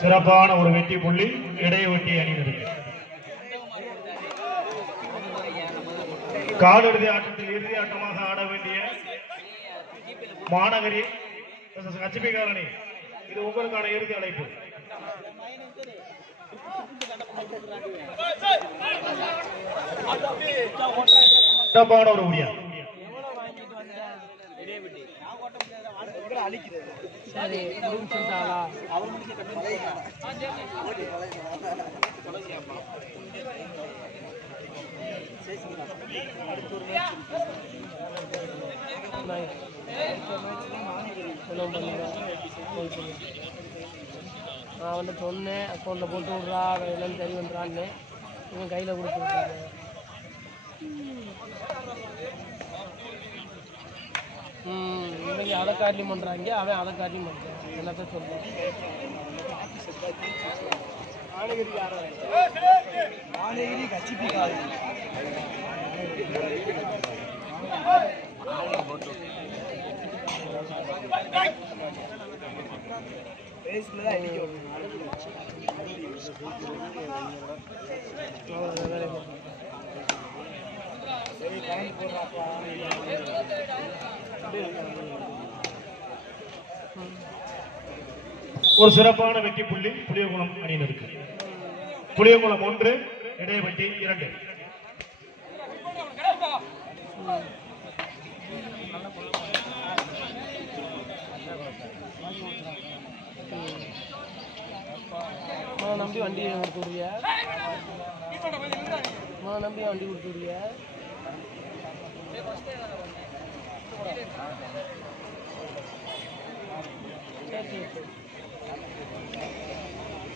சிறப்பான ஒரு வெற்றி புள்ளி இடையவெட்டி அணியினருக்கு. காலிறுதி ஆட்டத்தில் இறுதி ஆட்டமாக ஆட வேண்டிய மாநகரி ஹெச்பி காலனி, இது உங்களுக்கான இறுதி அழைப்பு. சிறப்பான ஒரு முடியா நான் வந்து சொன்னேன், அக்கௌண்ட்டில் போட்டு விட்றா, என்னன்னு சரி பண்ணுறான்னு இவன் கையில் கொடுத்து விட்டாங்க. இவங்க அதை காட்டியும் பண்ணுறாங்க, அவன் அதை காட்டியும் பண்ணுறான். எல்லாத்தையும் சொல்லுவான். ஒரு சிறப்பான வெற்றி புள்ளி புளியகுளம் அணியினருக்கு. புளியகுளம் 1, இடையவெட்டி 2. நம்பி வண்டி கொடுத்துடுறியா? நம்பி வண்டி கொடுத்துடுறியா?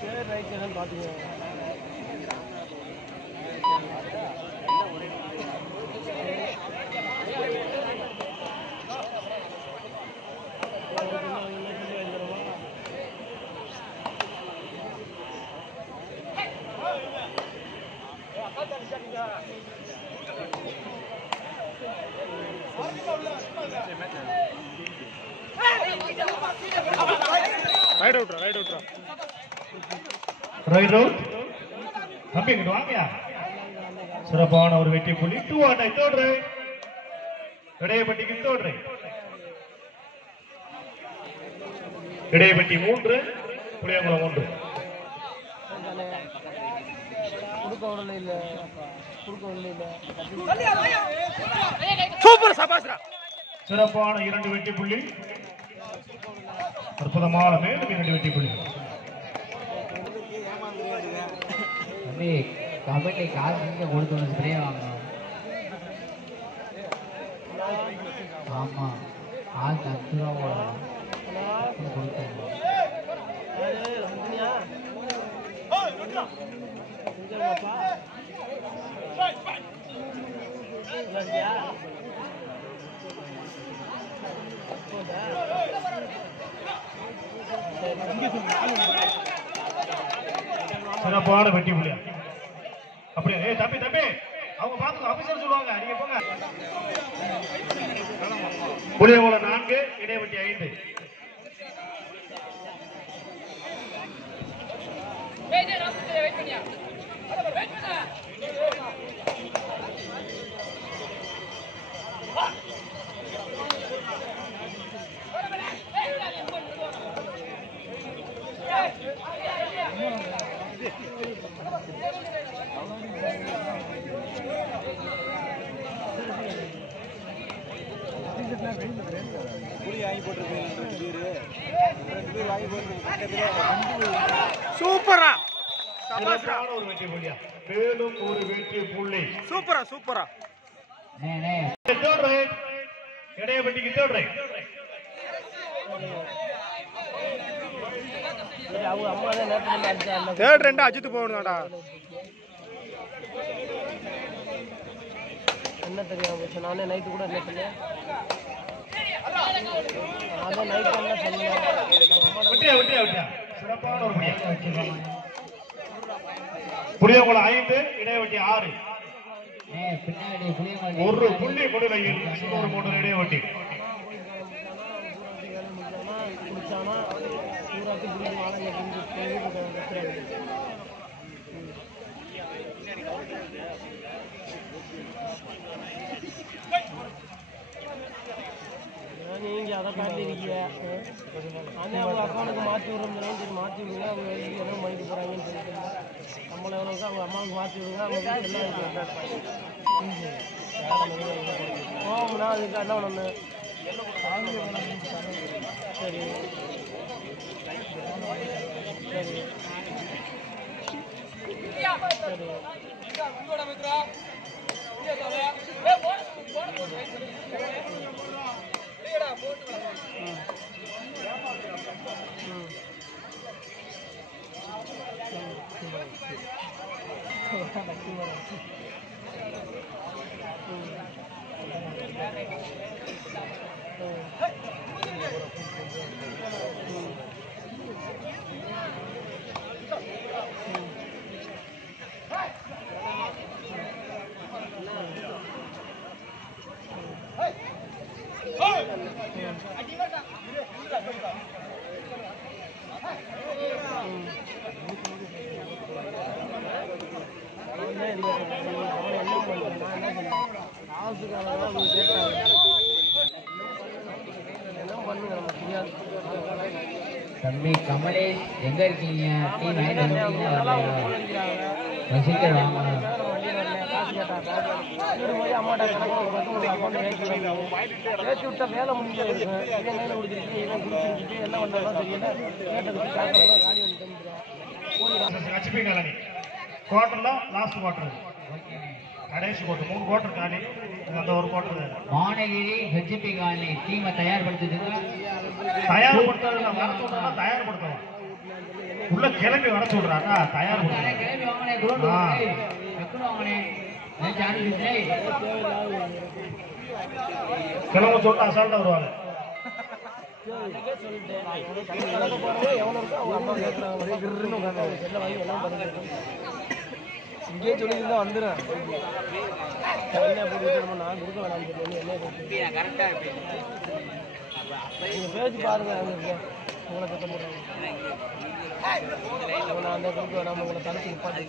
சரி ரைட் என்னன்னு பார்த்துக்கோங்க. Right out. தம்பி இங்க வாங்கயா. சிறப்பான ஒரு வெற்றி புள்ளி. 2 ஆன் 3rd ரைட். இடையவெட்டிக்கு 3rd right. Idaiyavetti 3, Puliyakulam 1. Super சபாஸ்ரா. சிறப்பான 2 வெற்றி புள்ளி. அற்புதமான மேலும் 2 வெற்றி புள்ளி. கபடி காசு கொடுத்து ஸ்ப்ரே வாங்கணும். ஆமா, ஆள் 10 ரூபா கொடுத்து சிறப்பான வெட்டி புள்ளியா. அப்படியே தம்பி தம்பி அவங்க பார்த்து ஆபீசர் சொல்லுவாங்க, நீங்க போங்க. புளியகுளம் 4, இடையவெட்டி 5. புளி சூப்பரா சிறப்பான ஒரு வெற்றி புள்ளியா மேலும் ஒரு வெற்றி புள்ளி சூப்பரா சூப்பரா தேர்ட் ரைட் இடையப்பட்டிக்கு தேர்ட் ரைட் அவங்க அம்மா தான் நேரத்தில் அடிச்சாங்க தேர்ட் ரெண்டு அஜித் போகணும்டா என்ன தெரியும் போச்சு நானே நைட்டு கூட என்ன சொன்னேன் அதான் நைட்டு என்ன சொன்னேன் வெற்றியா வெற்றியா வெற்றியா சிறப்பான ஒரு புள்ளியா புளியங்குளம் 5 இடையவட்டி 6 பின்னாடி புளியங்குளம் ஒரு புள்ளி கொடுவையில் ஒரு மூன்று இடையவட்டி குடிச்சானா சூறாக்கு புரிஞ்சு வாழங்க நீங்க அதை காட்டிருக்கீங்க ஆனால் அவங்க அக்கௌண்ட்டுக்கு மாற்றி விடுறோம் சரி மாற்றி விடுங்க அவங்க எவ்வளோ மணிக்கு போகிறாங்கன்னு சொல்லிட்டு நம்மளை எவ்வளோக்கு அவங்க அம்மாவுக்கு மாற்றி விடுங்க அவங்க வீட்டு எல்லாம் போகும்னா அதுக்கு என்ன ஒன்று சரி சரி தம்பி கமலேஷ் எங்க இருக்கீங்க டீம் வாங்கிட்டு வந்தீங்கன்னா சீக்கிரம் வாங்க ஏற்றி விட்டா வேலை முடிஞ்சு மேலே கொடுத்துருக்கு எல்லாம் குடிச்சிருக்கிட்டு என்ன பண்ணாலும் தெரியல கேட்டதுக்கு காலி ஹெச்பி குவார்டர்ல லாஸ்ட் குவார்டர் கடைசி குவார்டர் 3 குவார்டர் காலி அந்த ஒரு குவார்டர் மானகிரி ஹெச்பி காலனி டீமை தயார்படுத்துதுங்க தயார்படுத்துறதுல வர சொல்றா தயார்படுத்துவோம் உள்ள கிளம்பி வர சொல்றாங்க தயார்படுத்துறோம் கிளம்பி வாங்கினே குரூப் டக்குனு வாங்கினே கிளம்ப சொல்லிட்டு அசால்ட்டா வருவாங்க இங்கே சொல்லிட்டு தான் வந்துடுறேன் என்ன போட்டு நான் கொடுக்க வேணாம் கரெக்டா இருப்பேன் நீங்கள் பேசி பாருங்க உங்களை திட்டம் போடுறாங்க நான் அந்த கொடுக்க வேணாம் உங்களை தடுத்து நிப்பாட்டி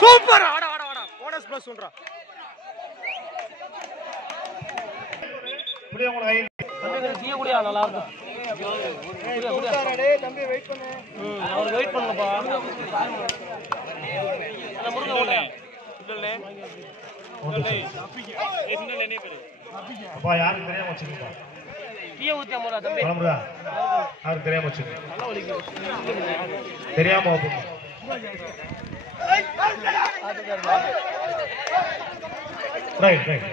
சூப்பர் ஆடா ஆடா ஆடா போனஸ் பிளஸ் சொல்றா புளியங்குளம் 5 டீ குடியா நல்லா இருக்கும் தம்பி வெயிட் பண்ணு அவருக்கு வெயிட் பண்ணுங்கப்பா அப்பா யாருக்கு தெரியாம வச்சுக்கோப்பா டீயை ஊற்றி அம்மா தம்பி கிளம்புறா யாருக்கு தெரியாம வச்சுக்கோ தெரியாம வைப்போம் ரைட் ரைட்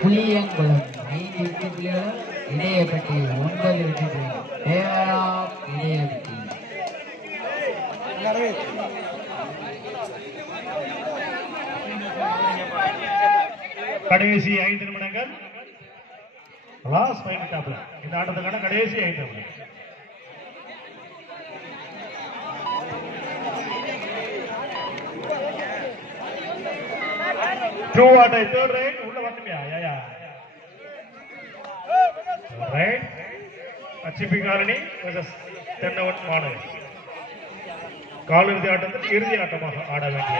புளியங்குளம் 5 விக்கெட்டுகளும் இடையப்பட்டி 9 விக்கெட்டுகளும் தேவரா இடையப்பட்டி கடைசி 5 நிமிடங்கள் லாஸ்ட் 5 டாப்ல இந்த ஆட்டத்துக்கான கடைசி 5 நிமிடங்கள் 2 ஆட்டை தேர்ட் ரைட் உள்ள வந்துமியா yeah right HB colony versus தென்னவன் மாநகர் காலிறுதி ஆட்டத்தில் இறுதி ஆட்டமாக ஆட வேண்டிய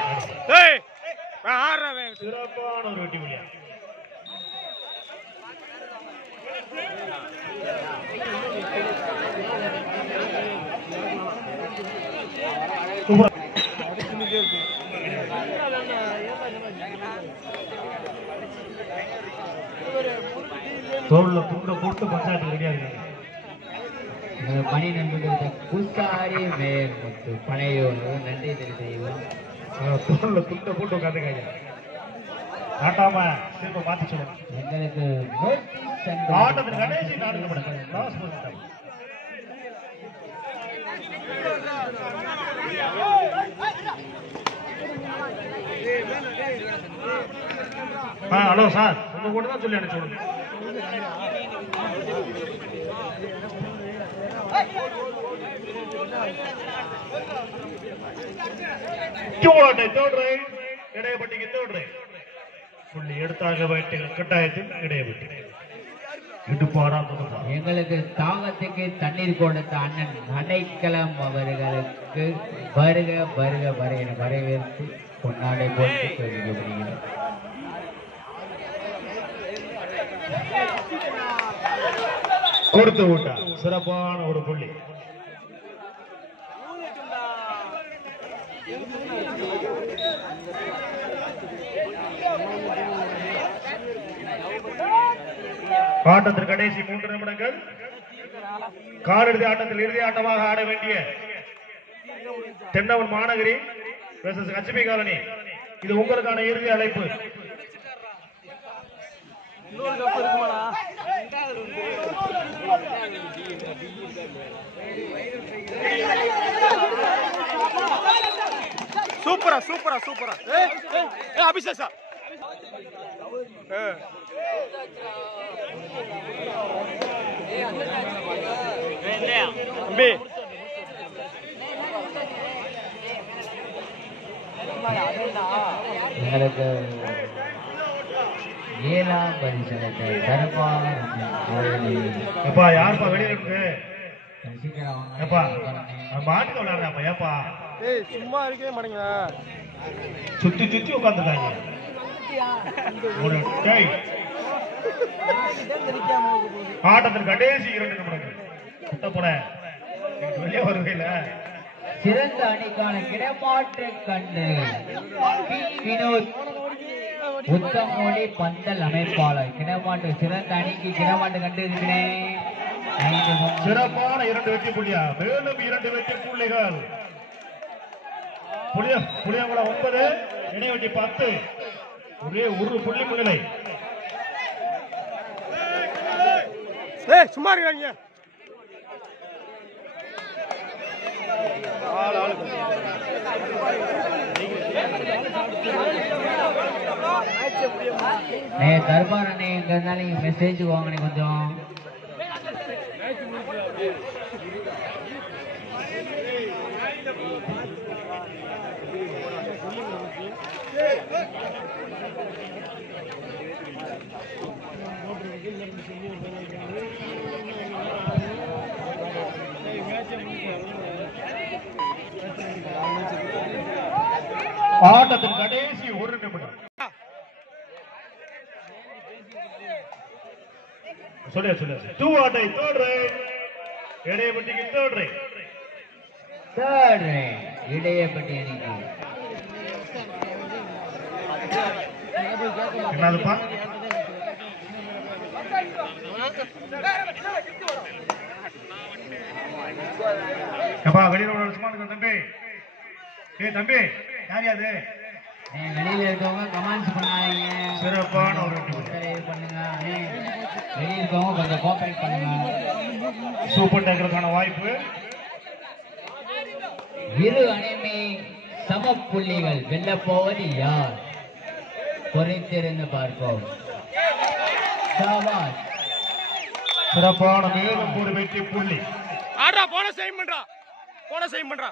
சிறப்பான ஒரு வெட்டி புள்ளியா தோல்ல துண்ட போட்டு பஞ்சாயத்து ரெடியா இருக்காங்க பணி நண்பர்களுக்கு புசாரி மேற்முத்து பனையோடு நன்றி தெரிவித்துள்ளோம். தோல்ல துண்ட போட்டு உட்காந்துக்காங்க ஆட்டாம திரும்ப மாத்தி சொல்லணும். எங்களுக்கு ஆட்டத்தின் கடைசி 4 நிமிடங்கள் லாஸ்ட் நிமிடம். ஹலோ சார் உங்க கூட தான் சொல்லி அனுப்பிச்சு இடையப்பட்டிக்கு தோடுறேன் புள்ளி எடுத்தாக வேண்டிய கட்டாயத்தில் இடையப்பட்டி எங்களுக்கு தாகத்துக்கு தண்ணீர் கொடுத்த அண்ணன் அடைக்கலம் அவர்களுக்கு வருக வருக வருக வரவேற்பு பொன்னாடை போட்டு தெரிவிக்கப்படுகிறது. கொடுத்து விட்டார் சிறப்பான ஒரு புள்ளி. ஆட்டத்தின் கடைசி 3 நிமிடங்கள் காலிறுதி ஆட்டத்தில் இறுதி ஆட்டமாக ஆட வேண்டிய தென்னவன் மாநகரி வெர்சஸ் HB காலனி. இது உங்களுக்கான இறுதி அழைப்பு. சூப்பரா சூப்பரா சூப்பரா அபிஷேக் சார் தம்பி எங்களுக்கு 7ஆம் பரிசலத்தை எப்பா யாருப்பா வெளியே இருக்கு எப்பா மாட்டுக்கு விளையாடுறாப்பா ஏப்பா சும்மா இருக்கவே மாட்டேங்க சுத்தி சுத்தி உட்காந்துட்டாங்க. ஆட்டத்தின் கடைசி 2 நிமிடங்கள் குட்டப்பட வெளியே வருகையில சிறந்த அணிக்கான கிடைமாற்று கண்டு வினோத் உத்தமோடி பந்தல் அமைப்பாளர் கிடைமாற்று சிறந்த அணிக்கு கிடைமாற்று கண்டு இருக்கிறேன். சிறப்பான 2 வெற்றி புள்ளியா மேலும் 2 வெற்றி புள்ளிகள். புளியங்குளம் 9 இணைவெட்டி 10 ஒரே ஒரு புள்ளி முன்னிலை. சும்மா இருக்காங்க தர்பார் அண்ணே நீங்க மெசேஜ் வாங்க கொஞ்சம் ஆட்டத்தின் கடைசி 1 நிமிடம். சொல்லியா 2 ஆட்டை தேர்ட் ரைட் இடையப்பட்டிக்கு தேர்ட் ரைட் இடையப்பட்டி அணிக்கு என்னதுப்பா எப்பா வெளியில சும்மா தம்பி தம்பி யார் யாது வெளியில இருக்கவங்க கமெண்ட்ஸ் பண்ணாதீங்க. சிறப்பான ஒரு பண்ணுங்க வெளியில இருக்கவங்க கொஞ்சம் கோஆபரேட் பண்ணுங்க. சூப்பர் டேக்கருக்கான வாய்ப்பு. இரு அணியுமே சம புள்ளிகள். வெல்ல போவது யார் பொறுத்திருந்து பார்ப்போம். சிறப்பான மேலும் ஒரு வெற்றி புள்ளி. ஆடா போன சேம் பண்றா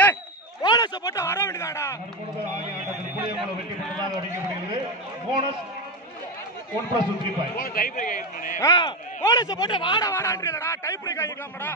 டேய் போனஸ் போட்டு வர வேண்டியதாடா தற்பொழுது ஆகிய ஆட்டத்தில் புளியங்குளம் வெற்றி பெற்றதாக அறிவிக்கப்படுகிறது. Bonus 1+3 point. போனஸ் போட்டு வாடான்றீங்களடா டைப் பிரேக் ஆகிக்கலாம்டா